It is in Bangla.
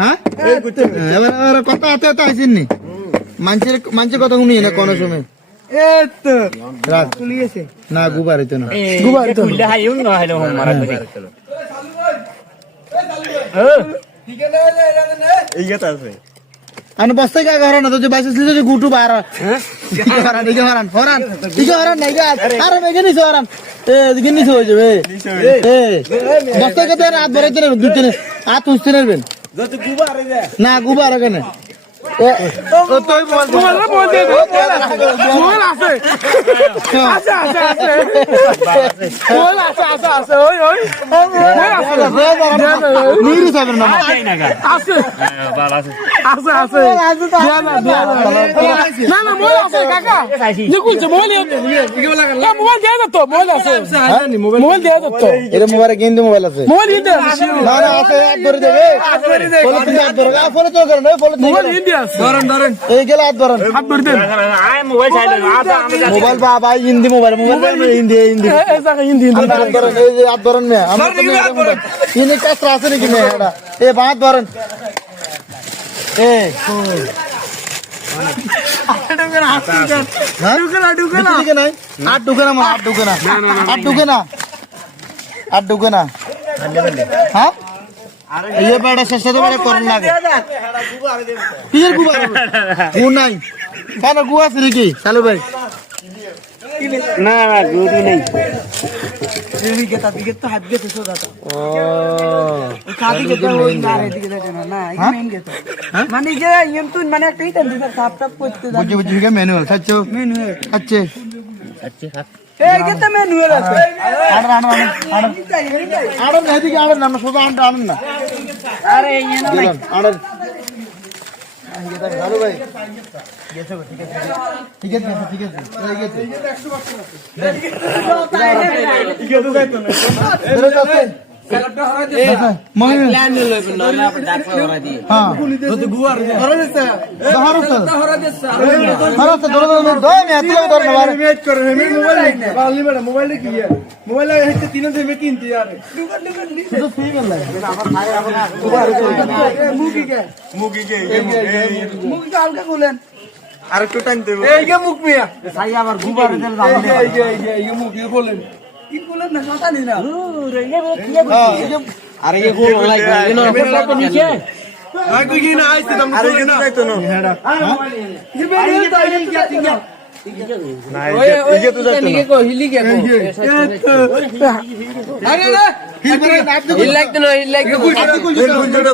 হ্যাঁ এবার কথা হাতে হাতে আইসেন নি মানুষের কথা শুনি না কোনো সময় না গুবার হইতো না গুবার বস্তায় কা হরান তো যে বাইসে যে গুটু বার হরান দিকে হরান হরান দিকে হরান নাই গা আরে মেগে নিছে হরান দিকে নিছে হয়ে যাবে বস্তায় কা রাত ভরাইতে না দুই তিন হাত উঠতে নেবেন না গুবার কেন মোবাইল আছে মোবাইল বাবা হিন্দি মোবাইল হিন্দি হিন্দি হাত ধরেন হিন্দি কাস্ত্র আছে নাকি মেয়েটা এ হাত ধরেন আর ঢুকে না হ্যাঁ ये बेटा सस्ता तो बड़ा करने लगे किधर गुआ गु नहीं क्या गुआ फिर की चलो भाई ना गु नहीं ये के ताती के तो हाथ के तो जाता खाती के तो ना रे दिखे जाना ना ये मेन के तो माने जे यम तू माने कई तन साफ साफ पोछते जा बुझ के मैनुअल सच्चो मैनुअल अच्छे ए के तो मैनुअल আছে आड़ नहीं दिखे आड़ ना सोचा आड़ ना अरे ये ना भाई आड़ ये तो चलो भाई ये सब ठीक है আরেকটু টাইম দেব এই যে মুখ মিয়া সাই আবার গুবারে দেন এই মুখ দিয়ে বলেন কি বলেন না কথা নি না अरे ये गोल वाला ये ना तो नीचे आ कोई ना आइसे तुम अरे ये जाइतो ना ये बेरे तो ये क्या ठीक है ना ये तो जाइतो ना को हिली के को अरे ना हिल लाइक तो हिल लाइक